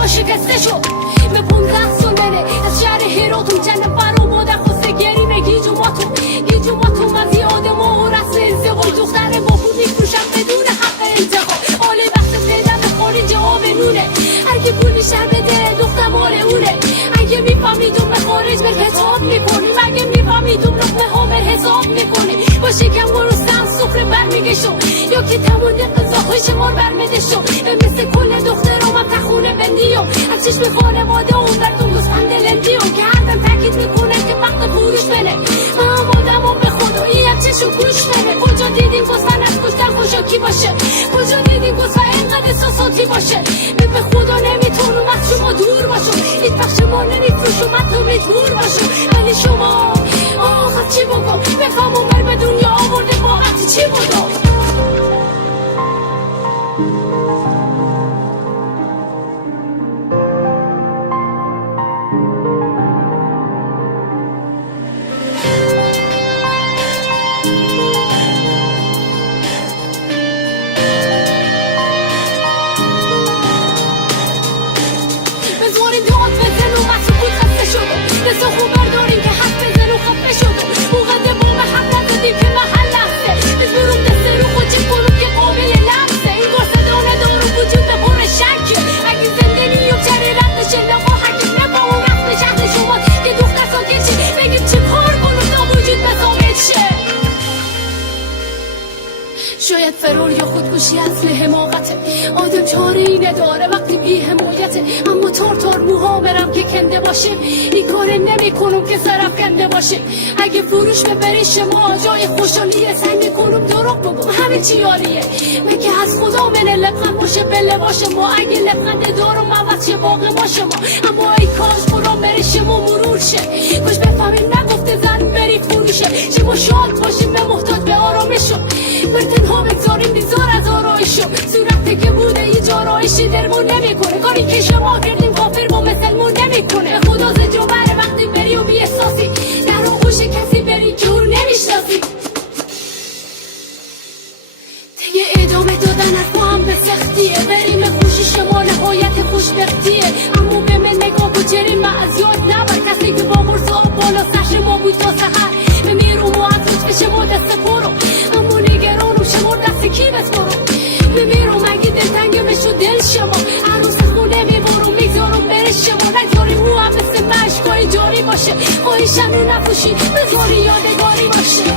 ما شکسته شد به 15 سال بره از شهر هراتون جنب برا مادر خواسته گریمه گیجو ماتو من زیادم و رسم ازدواج دختر با پول میفروشم بدون حق انتخاب آله وقت پیدم خارج آب نونه هر کی پول بیشتر بده دختر مال اونه اگه میفهمیدم به خارج بر حساب میکنیم اگه میفهمیدم لقمه ها بر حساب میکنیم با شکم گرستم سفره برمیگشم یا که تمونه قضاهاش مار برمیدشم مثل کل دخترام هم تخونه بندیم از چشم خانواده اون بردم گسپنده لندیم که هر دم تاکید میکنه که وقت فروش بره من آدم هم به خدایی هم چشم گوش بره کجا دیدین گسپن از کشتن خوشاکی باشه کجا دیدین گسپن اینقدر احساساتی باشه به خدا نمیتونم از شما دور باشم این بخش ما نمیفروشم من تو مجبور باشم ولی شما آخه چی بگم بفهمم بر به دنیا آورده با حتی چی بودم بزاریم داد بزن و مسئول خسته شدم دست خوب برداریم که حد بزن و خفه شدم موقع با به حق ندادیم که محل لحظه بزبرم دست رو خود چک کنم که قابل لمسه این گرسه دانه دارم وجود به پر شکه اگه زندگی و چری ردش لقا حکم نفهم رفت شهر شما که دختر ساکت شه بگید چه کار کنم تا وجود بثابت شه شاید فرار یا خودکشی اصل حماقته آدم چاره ای نداره وقتی بی حمایته اما تار موها برم که کنده باشه این کار نمی کنم که سرف کنده باشه اگه فروش ببری شما جای خوشحالیه سعی میکنم دروغ بگم همه چی عالیه مگه از خدا من لبخند باشه بله باشه ما اگه لبخند دارم عوض شه باقی باشه ما اما ای کاش قرآن بره شما مرور شه کاش بفهمیم نگفته زن بری فروشه شما شاد باشیم به محتاج به آرامشم بر تنها بگذاریم بیزار از آرایشم صورتی که بوده ای جارایشی درمون نمیکنه کاری که شما کردیم کافر با مثلمون نمیکنه خدا زجر بره وقتی بری و بی احساسی در آغوش کسی بری که اون نمیشناسی دیگه ادامه دادن حرفا هم به سختیه بریم خوشی شما نهایت خوشبختیه اما به من نگاه و جریمه از یاد نبر کسی که با غرص آب بالا سر ما بود تا سحر بمیرم و از لطف شما دست پرم اما نگرانم شما دست کی بسپرم بمیرم اگه دلتنگه بشو دل شما عروس خونه میبرم میگذارم بره شما نگذاری مو هم مثل مشکای جاری باشه خواهیشم رو نفوشی بذاری یادگاری باشه